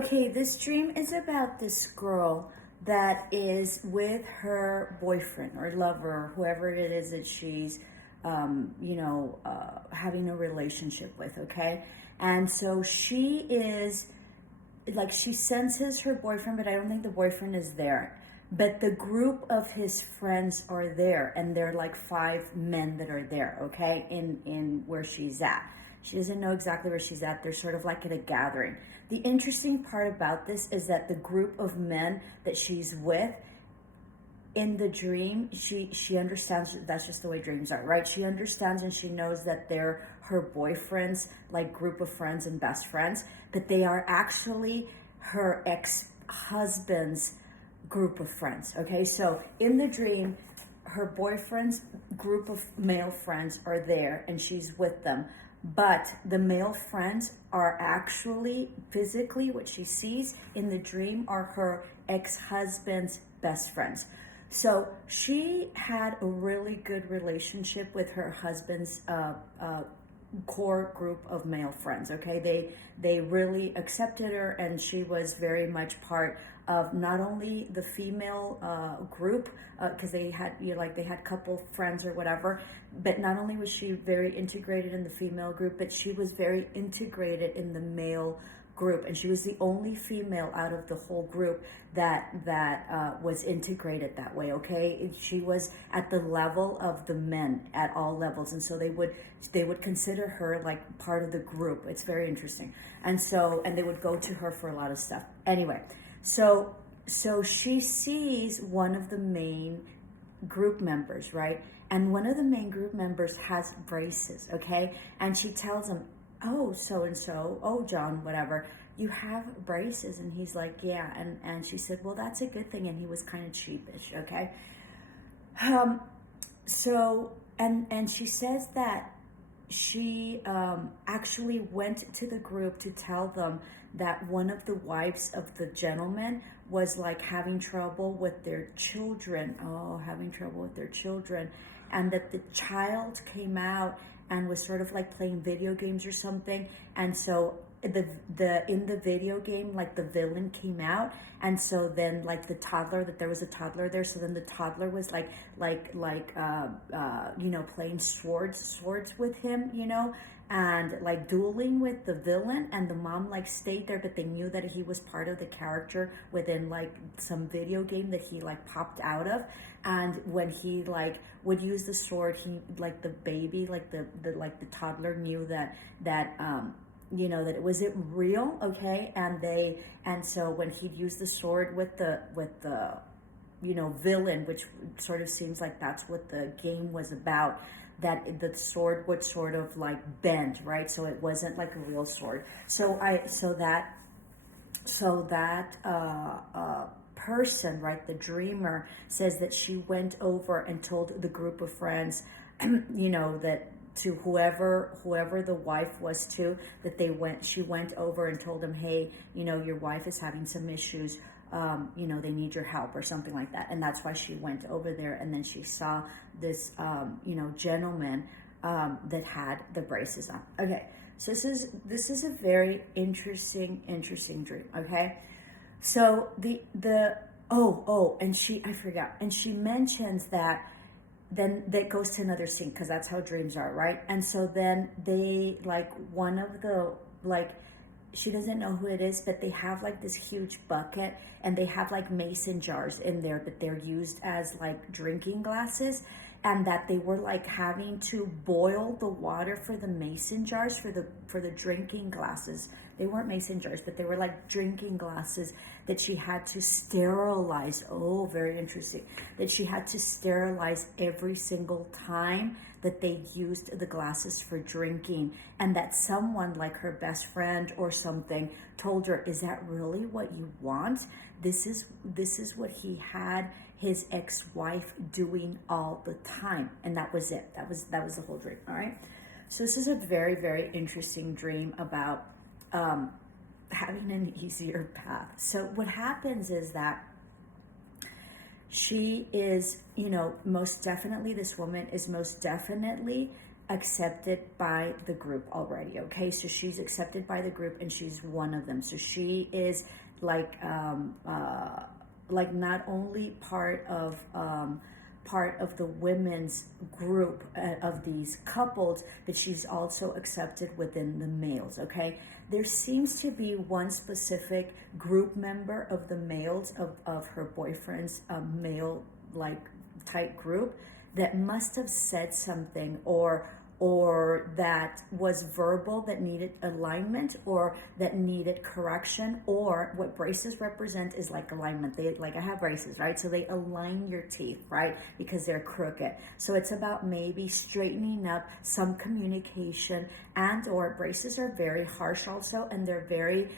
Okay, this dream is about this girl that is with her boyfriend or lover, or whoever it is that she's, having a relationship with, okay? And so she is, like, she senses her boyfriend, but I don't think the boyfriend is there. But the group of his friends are there, and they're like five men that are there, okay, in where she's at. She doesn't know exactly where she's at. They're sort of like at a gathering. The interesting part about this is that the group of men that she's with in the dream, she understands that's just the way dreams are, right? She understands and she knows that they're her boyfriend's like group of friends and best friends, but they are actually her ex-husband's group of friends. Okay, so in the dream, her boyfriend's group of male friends are there and she's with them, but the male friends are actually physically what she sees in the dream are her ex-husband's best friends. So she had a really good relationship with her husband's core group of male friends. Okay, they really accepted her, and she was very much part of not only the female group, because they had they had couple friends or whatever, but not only was she very integrated in the female group, but she was very integrated in the male group, and she was the only female out of the whole group that was integrated that way. Okay, she was at the level of the men at all levels, and so they would consider her like part of the group. It's very interesting, and they would go to her for a lot of stuff. Anyway, so she sees one of the main group members, right? And one of the main group members has braces, okay? And she tells him, oh, so and so, oh, John, whatever, you have braces. And he's like, yeah. And she said, well, that's a good thing. And he was kind of sheepish, okay? And she says that she actually went to the group to tell them that one of the wives of the gentleman was like having trouble with their children. Oh, having trouble with their children. And that the child came out and was sort of like playing video games or something. And so the in the video game, like the villain came out, and so then like the toddler, that there was a toddler there, so then the toddler was playing swords with him, and like dueling with the villain, and the mom like stayed there, but they knew that he was part of the character within like some video game that he like popped out of. And when he like would use the sword, he like the baby, like the toddler knew that that it wasn't real, okay? And so when he'd use the sword with the villain, which sort of seems like that's what the game was about, that the sword would sort of like bend, right? So it wasn't like a real sword. So that person, right, the dreamer, says that she went over and told the group of friends, that to whoever the wife was to, that she went over and told them, hey, your wife is having some issues, they need your help or something like that. And that's why she went over there, and then she saw this gentleman that had the braces on. Okay, so this is a very interesting dream. Okay, so I forgot, and she mentions that. Then that goes to another scene, because that's how dreams are, right? And so then they, like, one of the, like, she doesn't know who it is, but they have like this huge bucket, and they have like mason jars in there that they're used as like drinking glasses, and that they were like having to boil the water for the mason jars for the drinking glasses. They weren't mason jars, but they were like drinking glasses that she had to sterilize. Oh, very interesting. That she had to sterilize every single time that they used the glasses for drinking, and that someone like her best friend or something told her, is that really what you want? This is what he had his ex-wife doing all the time. And that was it. That was the whole dream. All right, so this is a very, very interesting dream about having an easier path. So what happens is that she is, most definitely, this woman is most definitely accepted by the group already. Okay, so she's accepted by the group and she's one of them. So she is like not only part of the women's group of these couples, but she's also accepted within the males. Okay, there seems to be one specific group member of the males of her boyfriend's male like type group that must have said something, or that was verbal, that needed alignment, or that needed correction. Or what braces represent is like alignment. They, like, I have braces, right? So they align your teeth, right? Because they're crooked. So it's about maybe straightening up some communication. And or braces are very harsh also, and they're very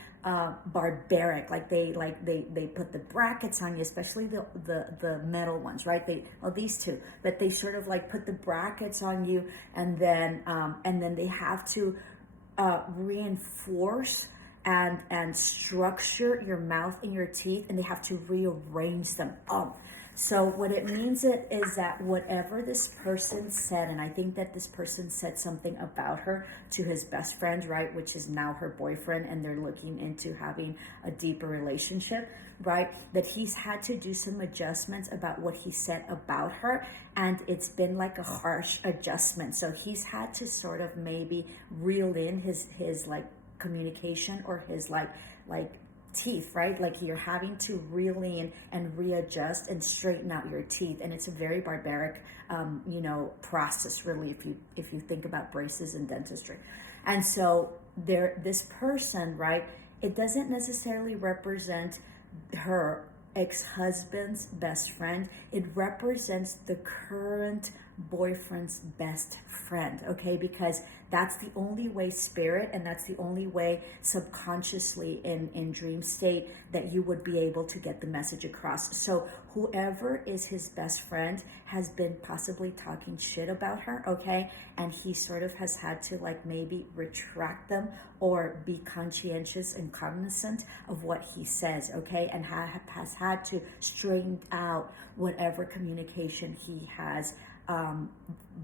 barbaric. Like they put the brackets on you, especially the metal ones, right? These two, but they sort of like put the brackets on you, and then they have to reinforce and structure your mouth and your teeth, and they have to rearrange them. So what it means is that whatever this person said, and I think that this person said something about her to his best friend, right, which is now her boyfriend, and they're looking into having a deeper relationship, right, that he's had to do some adjustments about what he said about her, and it's been like a harsh adjustment. So he's had to sort of maybe reel in his like communication, or his like teeth, right? Like you're having to reel in and readjust and straighten out your teeth, and it's a very barbaric process, really, if you think about braces and dentistry. And so this person, right, it doesn't necessarily represent her ex-husband's best friend. It represents the current boyfriend's best friend, okay? Because that's the only way spirit, and that's the only way subconsciously in dream state that you would be able to get the message across. So whoever is his best friend has been possibly talking shit about her, okay? And he sort of has had to like maybe retract them, or be conscientious and cognizant of what he says, okay? And has had to straighten out whatever communication he has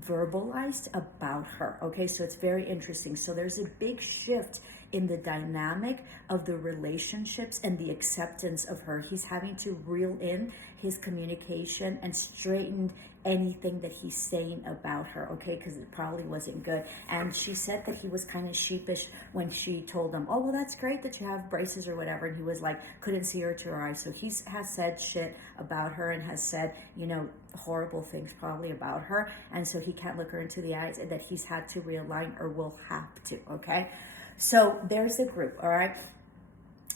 verbalized about her, okay? So it's very interesting. So there's a big shift in the dynamic of the relationships and the acceptance of her. He's having to reel in his communication and straighten anything that he's saying about her, okay? Because it probably wasn't good. And she said that he was kind of sheepish when she told him, oh, well, that's great that you have braces or whatever. And he was like, couldn't see her to her eyes. So he has said shit about her, and has said, horrible things probably about her. And so he can't look her into the eyes, and that he's had to realign, or will have to, okay? So there's the group, all right?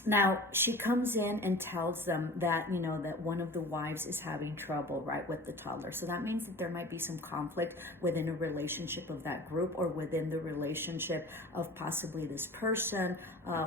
Now, she comes in and tells them that, that one of the wives is having trouble, right, with the toddler. So that means that there might be some conflict within a relationship of that group, or within the relationship of possibly this person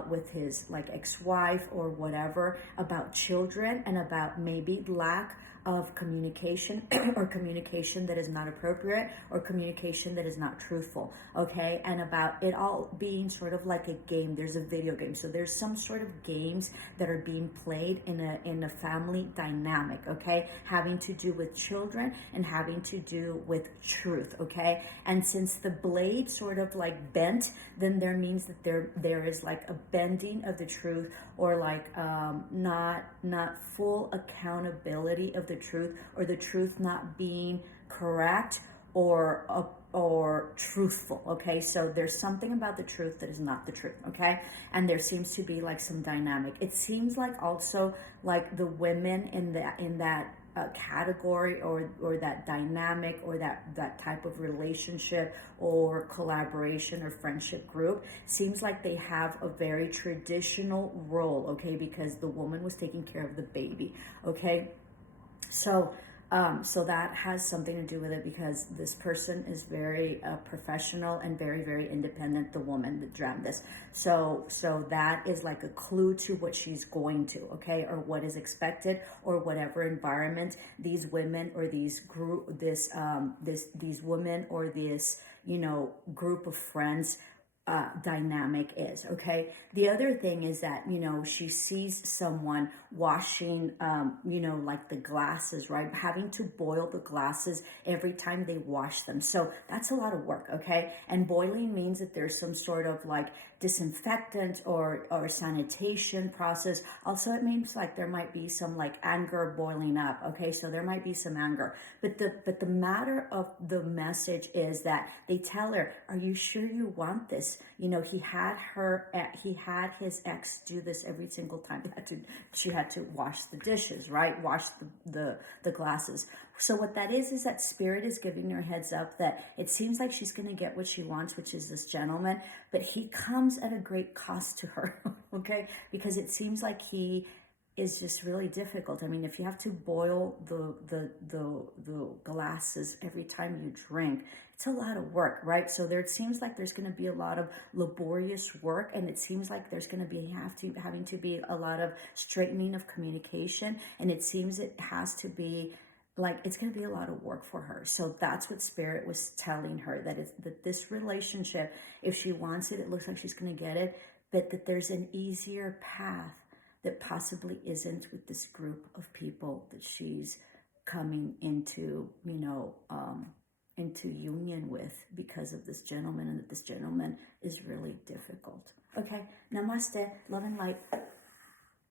with his, like, ex-wife or whatever, about children, and about maybe lack of communication, or communication that is not appropriate, or communication that is not truthful, okay? And about it all being sort of like a game. There's a video game. So there's some sort of games that are being played in a family dynamic, okay? Having to do with children, and having to do with truth, okay? And since the blade sort of like bent, then there means that there is like a bending of the truth, or like not full accountability of the truth, or the truth not being correct or truthful, okay? So there's something about the truth that is not the truth, okay? And there seems to be like some dynamic. It seems like also like the women in that category, or that dynamic, or that type of relationship or collaboration or friendship group, seems like they have a very traditional role, okay? Because the woman was taking care of the baby, okay? So that has something to do with it, because this person is very professional and very, very independent, the woman that dreamt this. So that is like a clue to what she's going to, okay, or what is expected, or whatever environment these women, or these women, or this group of friends dynamic is. Okay. The other thing is that, she sees someone washing, like the glasses, right? Having to boil the glasses every time they wash them. So that's a lot of work. Okay. And boiling means that there's some sort of like disinfectant or sanitation process. Also, it means like there might be some like anger boiling up. Okay. So there might be some anger, but the matter of the message is that they tell her, are you sure you want this? He had his ex do this every single time. She had to wash the dishes, right? Wash the glasses. So what that is that Spirit is giving her heads up that it seems like she's going to get what she wants, which is this gentleman, but he comes at a great cost to her, okay? Because it seems like he is just really difficult. I mean, if you have to boil the glasses every time you drink, it's a lot of work, right? So it seems like there's going to be a lot of laborious work, and it seems like there's going to be having to be a lot of straightening of communication, and it seems it has to be like it's going to be a lot of work for her. So that's what Spirit was telling her, that this relationship, if she wants it, it looks like she's going to get it, but that there's an easier path that possibly isn't with this group of people that she's coming into, into union with because of this gentleman, and that this gentleman is really difficult. Okay, namaste, love and light.